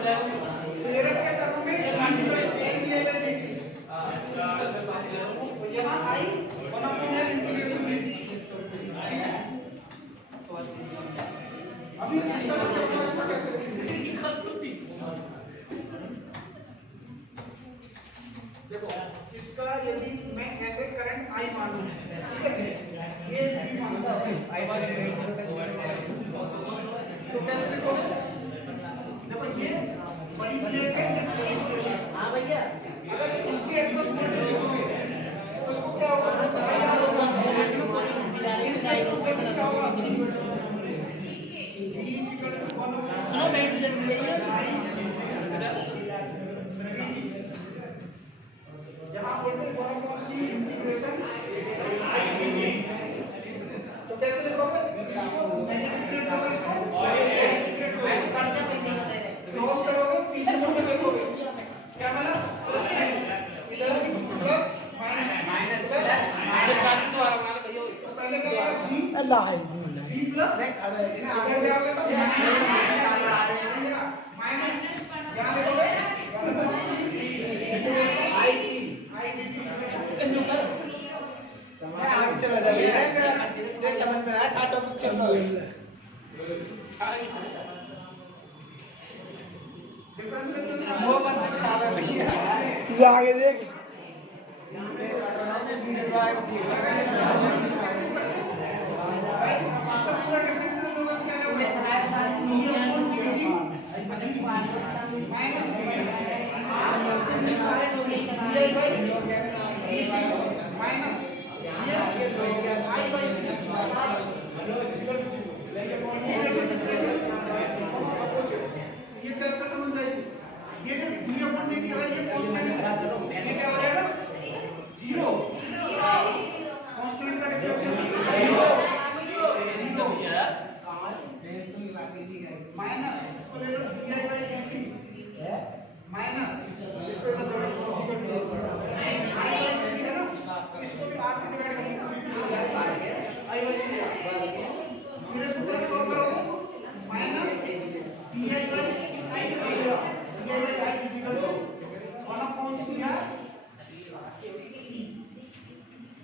प्रेरक के तरफ में यहाँ आई 1/n इंटीग्रेशन अभी इसका कैसे देखो इसका यदि मैं ऐसे करंट आई मानूं ठीक है ये भी मानता हूं आई तो कैसे लिखोगे देखो ये बड़ी प्लेट है हां भैया अगर इसके एक्रॉस वोल्टेज लिखोगे तो उसको क्या होगा आई आर होगा इस एक्रॉस वोल्टेज क्या होगा V यहाँ voltage C integration I dt तो कैसे लिखोगे इसको मैग्नेटिक करोगे इसको क्रॉस करोगे पीछे मुड़ के लिखोगे क्या मिला इधर भी प्लस माइनस प्लस तो पहले क्या आएगा v अल्लाह है v प्लस आगे क्या होगा माइनस यहां लिखोगे आगे चला जाएगा देख समझ में आया का टॉपिक चल रहा है वो मत दिखा रहा भैया तू आगे देख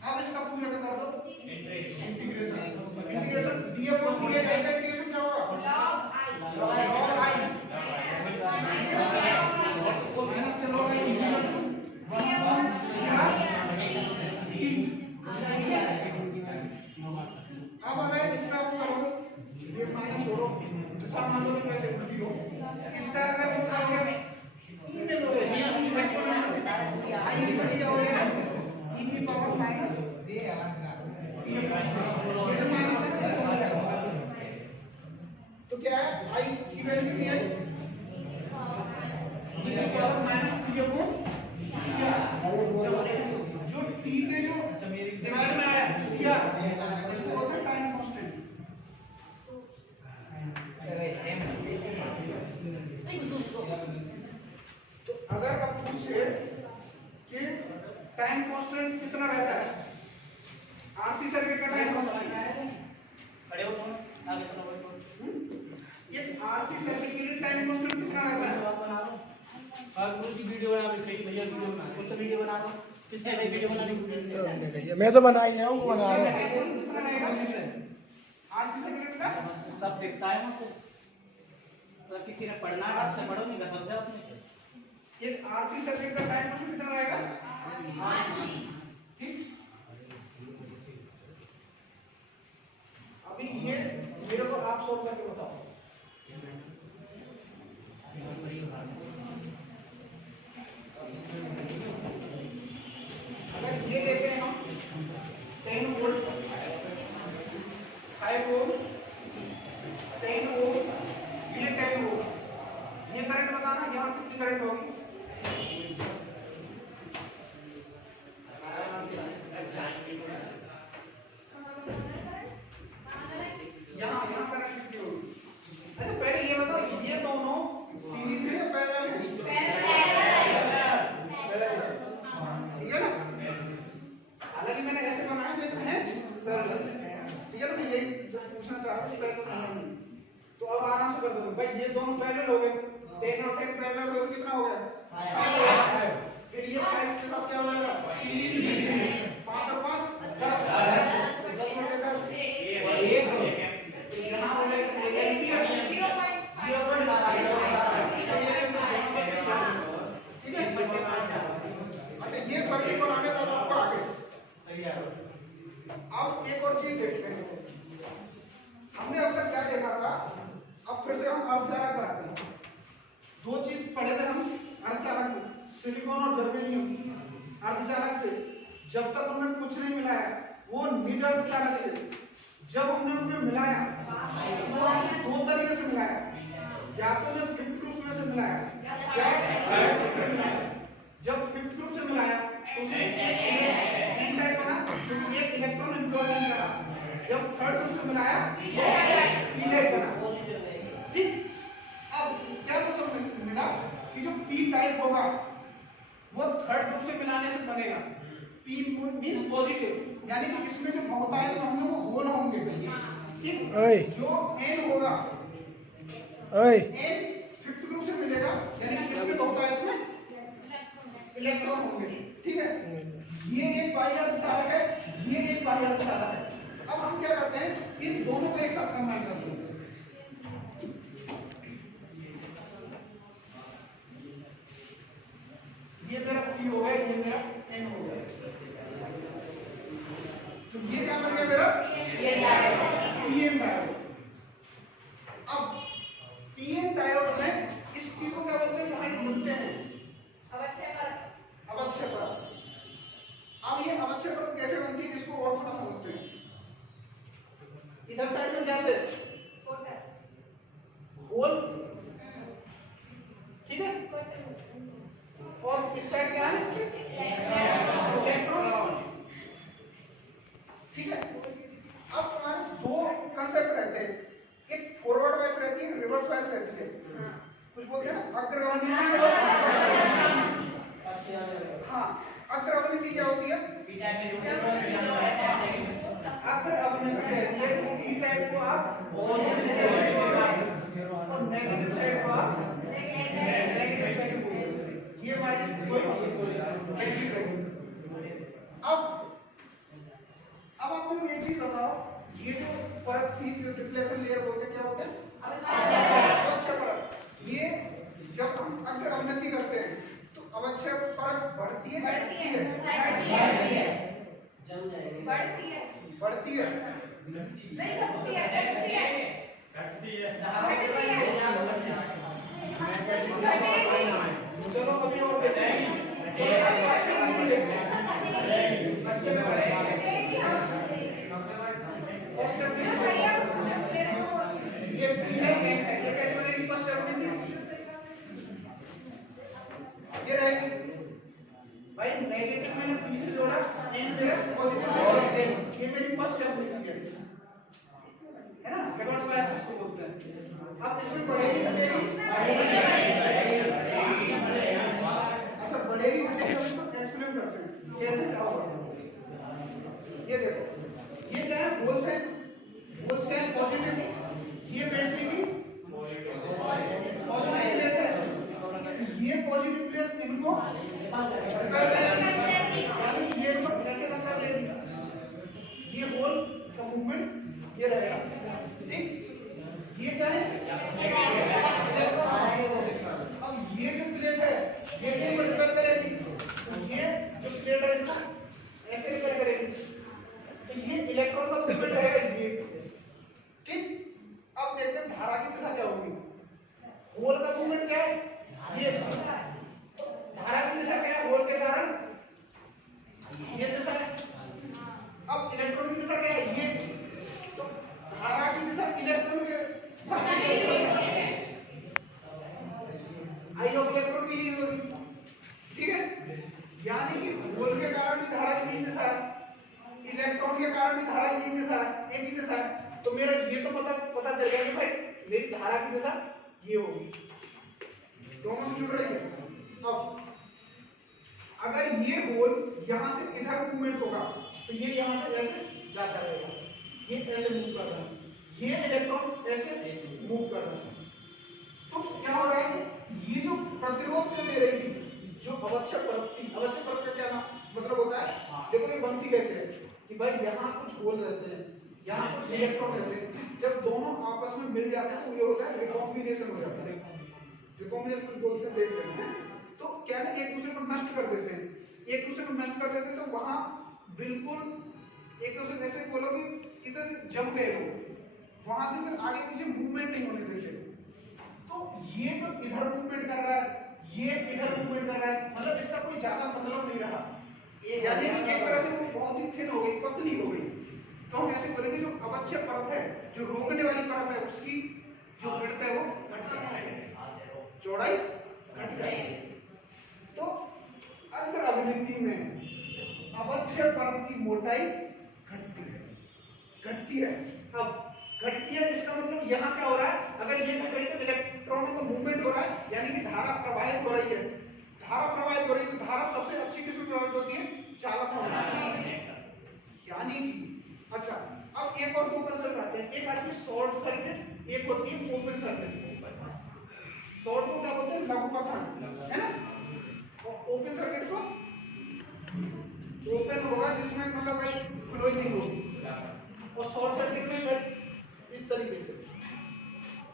अब इसका पूरा कर दो इंटीग्रेशन डी अपॉन डी का इंटीग्रेशन क्या होगा log i माइनस के log i इक्वल टू 1 अब अगर इसका आप करोगे ये माइनस छोड़ो दूसरा मान लो कि वैसे उल्टी हो इसका अगर वो करोगे e में लोगे e आई की वैल्यू क्या हो जाएगा e की पावर माइनस ये माइनस तो क्या है i की वैल्यू क्या है e की पावर माइनस t अपॉन जो t के जो डिवाइड में आया सीआर इसको बोलते हैं टाइम कांस्टेंट तो अगर आप पूछे कि टाइम कांस्टेंट कितना रहता है आरसी सर्किट का टाइम कांस्टेंट खड़े हो तुम आगे चलो बैठो ये आरसी सर्किट के लिए टाइम कांस्टेंट कितना रहता है बना लो आज गुरु की वीडियो बना भी कई भैया वीडियो बना कौन सा वीडियो बना दो किसने नई वीडियो बनानी मैं तो बना ही नहीं हूं बना रहा हूं कितना रहेगा आरसी सर्किट का सब दिखता है मुझे तो किसी ने पढ़ना है से पढ़ो नहीं बता दो ये आरसी सर्किट का टाइम कितना रहेगा ठीक अभी ये मेरे को आप सॉल्व करके बताओ अगर ये लेते हैं हम 10 वोल्ट 5 वोल्ट 10 वोल्ट ये 10 वोल्ट ये करंट बताना यहाँ कितनी करंट होगी यहाँ करंट कितनी होगी अच्छा पहले ये बताओ ये दोनों सीरीज में या पैरेलल है ठीक है ना हालांकि मैंने ऐसे बनाया लेकिन है पैरेलल ठीक है ना मैं यही पूछना चाह रहा हूँ पैरेलल है तो अब आराम से कर दो भाई ये दोनों पैरेलल हो गए 10 और 10 पैरेलल हो कितना हो गया 5। फिर ये 5 के साथ क्या होगा सीरीज में 5 और 5 10 10 में 10 1 यहाँ हो गया 1 एम्पीयर 0.5 ठीक है। अच्छा ये सर्किट बनाने तक आपको आगे सही है। अब एक और चीज देखते हैं, हमने अब तक क्या देखा था, अब फिर से हम अर्धचालक पे आते हैं। दो चीज पढ़े थे हम अर्धचालक में, सिलिकॉन और जर्मेनियम अर्धचालक थे। जब तक उन्हें कुछ नहीं मिलाया वो निज अर्धचालक थे। जब हमने उन्हें मिलाया तो हम दो तरीके से मिलाया, या तो जब फिफ्थ ग्रुप में से मिलाया या थर्ड ग्रुप से मिलाया। जब फिफ्थ ग्रुप से मिलाया तो उसमें एक टाइप बना क्योंकि एक इलेक्ट्रॉन इम्प्लॉयमेंट करा। जब थर्ड ग्रुप से मिलाया तो पी टाइप बना। ठीक, अब क्या मतलब मिला कि जो पी टाइप होगा वो थर्ड ग्रुप से मिलाने से बनेगा। पी मींस पॉजिटिव, यानी कि इसमें जो बहुतायत होंगे वो होल होंगे। ठीक, जो एन होगा एन फिफ्थ ग्रुप से मिलेगा, यानी कि इसमें बहुतायत में इलेक्ट्रॉन होंगे। ठीक है, ये एक बाह्य अर्धचालक है, ये एक बाह्य अर्धचालक है। अब हम क्या करते हैं, इन दोनों को एक साथ कंबाइन करते हैं। ये मेरा P हो गया, ये मेरा N हो गया, तो ये क्या बन गया मेरा PN डायोड। अब PN डायोड में इस P को क्या बोलते हैं, जहां जुड़ते हैं अवच्छय परत। अब ये अवच्छय परत कैसे बनती है इसको और थोड़ा समझते हैं। इधर साइड में क्या है होल, ठीक है, और इस साइड क्या है इलेक्ट्रॉन। ठीक है, अब हमारे दो कंसेप्ट रहते हैं, एक फॉरवर्ड वाइज रहती है, रिवर्स वाइज रहती है। कुछ बोलते हैं ना अग्रगामी। हाँ, अग्रगामी क्या होती है, अग्र अभिनति रहती है। पी टाइप को आप पॉजिटिव और नेगेटिव साइड को आप नेगेटिव साइड बोलते हैं। ये हमारी कोई अब आप लोग एक चीज बताओ, ये जो परत थी जो डिप्लेशन लेयर बोलते हैं क्या होते हैं अवच्छय परत। ये जब हम अग्र अवनति करते हैं तो अवच्छय परत बढ़ती है घटती है, बढ़ती है नहीं घटती है, चलो अभी और देखेंगे। ये कैसे बनेगी ये रहेगी भाई, नेगेटिव मैंने पी से जोड़ा, एन मेरा पॉजिटिव से जोड़ा, ये मेरी फर्स्ट स्टेप निकल गई है ना, रिवर्स बायस इसको बोलते हैं। अब इसमें बढ़ेगी घटेगी, अच्छा बढ़ेगी घटेगी, हम इसको एक्सप्लेन करते हैं कैसे क्या होगा। ये देखो, ये क्या है होल्स है, होल्स क्या है पॉजिटिव, ये बैटरी की पॉजिटिव प्लेट है, ये पॉजिटिव प्लेट इनको यानी ये तो ऐसे रखना देगी, ये होल का मूवमेंट ये रहेगा। ठीक, ये क्या है इलेक्ट्रॉन। अब ये जो प्लेट है ये इनको रिपेल करेगी, तो ये जो प्लेट है इसको ऐसे रिपेल करेगी, तो ये इलेक्ट्रॉन का मूवमेंट रहेगा ये। ठीक, अब देखते हैं धारा की दिशा क्या होगी। होल का मूवमेंट क्या है ये, धारा की दिशा क्या है होल के कारण ये दिशा है। अब इलेक्ट्रॉन की दिशा क्या है ये, तो धारा की दिशा इलेक्ट्रॉन के आई ऑफ इलेक्ट्रॉन की ही होगी। ठीक है, यानी कि होल के कारण भी धारा की दिशा है, इलेक्ट्रॉन के कारण भी धारा की दिशा है, एक ही दिशा है। तो मेरा ये तो पता चल गया कि भाई मेरी धारा की दिशा ये होगी, दोनों से जुड़ रही है। अब अगर ये होल यहां से इधर मूवमेंट होगा तो ये यहां से ऐसे जाता रहेगा, ये ऐसे मूव कर रहा है, ये इलेक्ट्रॉन ऐसे मूव कर रहा है। तो क्या हो रहा है कि अवच्छेद परत थी। अवच्छेद परत का क्या मतलब होता है? देखो ये बनती कैसे है कि भाई यहाँ कुछ होल रहते हैं, यहाँ कुछ इलेक्ट्रॉन रहते हैं, जब दोनों आपस में मिल जाते हैं तो ये होता है रिकॉम्बिनेशन हो जाता है। रिकॉम्बिनेशन कुछ बोलते हैं, देखते हैं। तो क्या है, एक दूसरे को नष्ट कर देते हैं, एक दूसरे को नष्ट कर देते हैं, तो वहां बिल्कुल एक दूसरे जैसे बोलो कि इधर से जम गए हो, वहां से फिर आगे पीछे मूवमेंट नहीं होने देते। तो ये तो इधर मूवमेंट कर रहा है, ये इधर मूवमेंट कर रहा है, मतलब इसका कोई ज्यादा मतलब नहीं रहा, यानी कि एक तरह से वो बहुत ही थिन हो गई, पतली हो गई। तो हम ऐसे बोलेंगे जो अवच्छेद परत है, जो रोकने वाली परत है, उसकी जो विड्थ है वो घट जाती है, चौड़ाई घट जाती है। तो अंतर अभिव्यक्ति में अवच्छेद परत की मोटाई घटती है, घटती है। अब घटती है इसका मतलब यहाँ क्या हो रहा है, अगर ये घट रही है तो इलेक्ट्रॉनों का मूवमेंट हो रहा है, यानी कि धारा प्रवाहित हो रही है। धारा प्रवाहित हो रही है तो धारा सबसे अच्छी किस में प्रवाहित होती है? चालक में। यानी कि अच्छा, अब एक और दो कंसेप्ट आते हैं, एक आती है शॉर्ट सर्किट, एक होती है ओपन सर्किट। शॉर्ट को क्या बोलते हैं? लघुपथन, है ना? और ओपन सर्किट को ओपन होगा जिसमें मतलब फ्लो नहीं होगी, और शॉर्ट सर्किट में इस तरीके से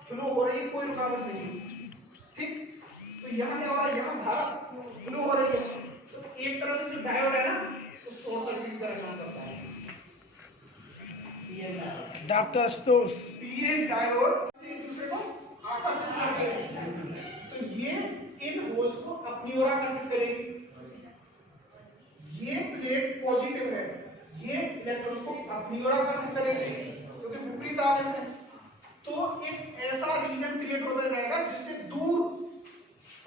फ्लो हो रही है, कोई रुकावट नहीं है, ठीक। तो यहाँ क्या हो रहा है, यहाँ धारा फ्लो हो रही है, तो एक तरह से जो डायोड है ना, तो शॉर्ट सर्किट की तरह काम करता है। डॉक्टर आशुतोष, पीएन डायोड एक दूसरे को आकर्षित करते हैं, तो ये इन होल्स को अपनी ओर आकर्षित करेगी। ये प्लेट पॉजिटिव है, ये इलेक्ट्रॉन्स को अपनी ओर आकर्षित करेगी क्योंकि विपरीत आवेश है। तो एक ऐसा रीजन क्रिएट होता जाएगा जिससे दूर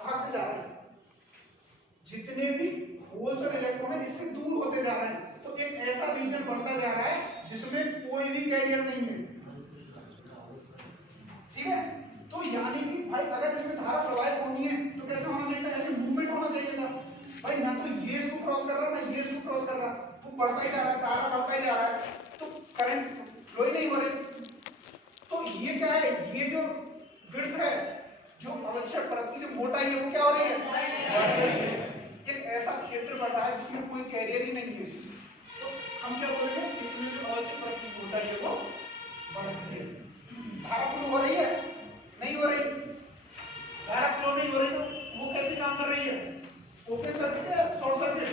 भागते जा रहे हैं, जितने भी होल्स और इलेक्ट्रॉन है इससे दूर होते जा रहे हैं। तो एक ऐसा रीजन बढ़ता जा रहा है जिसमें कोई भी कैरियर नहीं है, ठीक है। तो यानी कि भाई अगर इसमें धारा प्रवाहित होनी है तो कैसे होना चाहिए था? ऐसे मूवमेंट होना चाहिए था भाई, ना तो ये इसको क्रॉस कर रहा ना ये इसको क्रॉस कर रहा, वो बढ़ता ही जा रहा है, धारा बढ़ता ही जा रहा है, तो करंट फ्लो ही नहीं हो रही। तो ये क्या है, ये जो विड्थ है, जो अवच्छेद परत की जो मोटाई है, वो क्या हो रही है? बढ़ रही है। एक ऐसा क्षेत्र बढ़ रहा है जिसमें कोई कैरियर ही नहीं है, तो हम क्या बोलेंगे, इसमें जो अवच्छेद परत की मोटाई है वो बढ़ रही है। धारा फ्लो हो रही है? नहीं हो रही। धारा फ्लो नहीं हो रही तो वो कैसे काम कर रही है? ओपन सर्किट है, शॉर्ट सर्किट?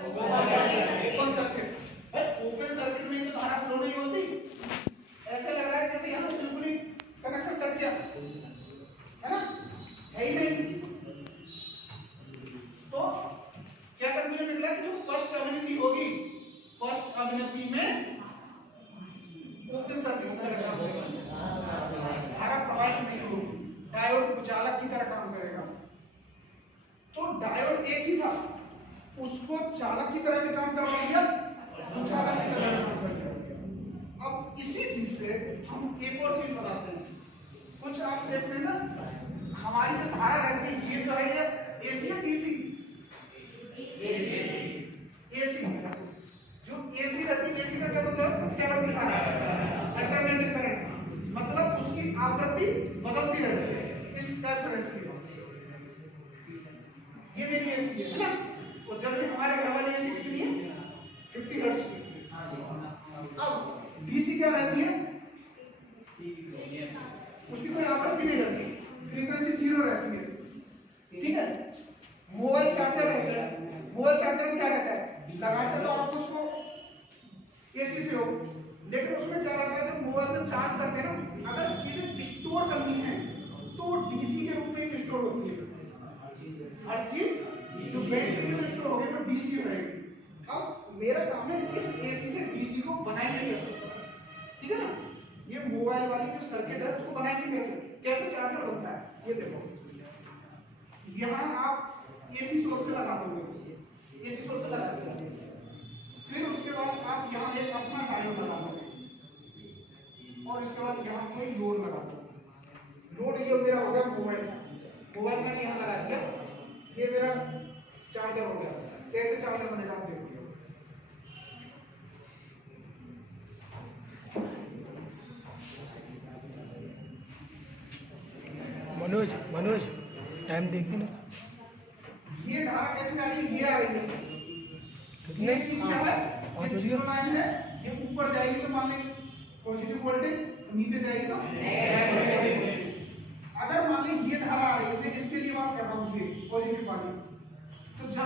Open circuit. भाई ओपन सर्किट में तो धारा फ्लो नहीं होती, ऐसे लग रहा है जैसे यहाँ बिल्कुल ही कनेक्शन कट गया, है ना? है ही नहीं। तो क्या कंक्लूजन निकला कि जो फर्स्ट अभिनति होगी, फर्स्ट अभिनति में ओपन सर्किट का काम करेगा, धारा प्रवाहित नहीं होगी, डायोड उजालक की तरह काम करेगा। तो डायोड एक ही था, उसको चालक की तरह भी काम करवा दिया, उजालक की तरह भी काम कर दिया। अब इसी चीज से हम एक और चीज बताते हैं। कुछ आप देखते हैं ना, हमारी जो धारा रहती है, ये जो है ये एसी या डीसी? एसी। जो एसी रहती है, एसी का क्या मतलब? केवल दिखा रहा है, अल्टरनेटिंग करंट, मतलब उसकी आवृत्ति बदलती रहती है, इस टाइप से रहती है। ये मेरी एसी है ना, और जब हमारे घर वाली एसी कितनी है? 50 हर्ट्ज की। अब डीसी क्या रहती है? उसकी कोई आवृत्ति नहीं रहती, फ्रीक्वेंसी 0 रहती है, ठीक है। मोबाइल चार्जर रहता है, मोबाइल चार्जर में क्या रहता है? लगाते तो आप उसको एसी से हो, लेकिन उसमें क्या रहता है, जब मोबाइल में चार्ज करते हैं ना, अगर चीजें स्टोर करनी है तो वो डीसी के रूप में स्टोर होती है। हर चीज जो बैटरी में स्टोर होगी वो डीसी में रहेगी। अब मेरा काम है इस एसी से डीसी को बनाएंगे कैसे, ठीक है ना। ये मोबाइल वाली जो सर्किट है उसको बनाएंगे कैसे, कैसे चार्जर बनता है? ये देखो, यहाँ आप एसी सोर्स से लगा दोगे, एसी सोर्स से लगा दोगे, फिर उसके बाद आप यहाँ एक अपना डायोड लगा दोगे, और इसके बाद यहाँ कोई लोड लगा दो। लोड ये मेरा हो गया मोबाइल, मोबाइल मैंने यहाँ लगा दिया, ये मेरा चार्जर हो गया। कैसे चार्जर बनेगा आप देखिए। मनोज, मनोज टाइम देखिए ना। ये धारा कैसे जा रही है, ये आ रही है, ये चीज क्या है, ये जीरो लाइन है, ये ऊपर जाएगी तो मान ली पॉजिटिव वोल्टेज, नीचे जाएगी तो नेगेटिव। अगर मान ली ये धारा आ रही है, मैं इसके लिए बात कर रहा हूँ, ये पॉजिटिव वाली, तो जब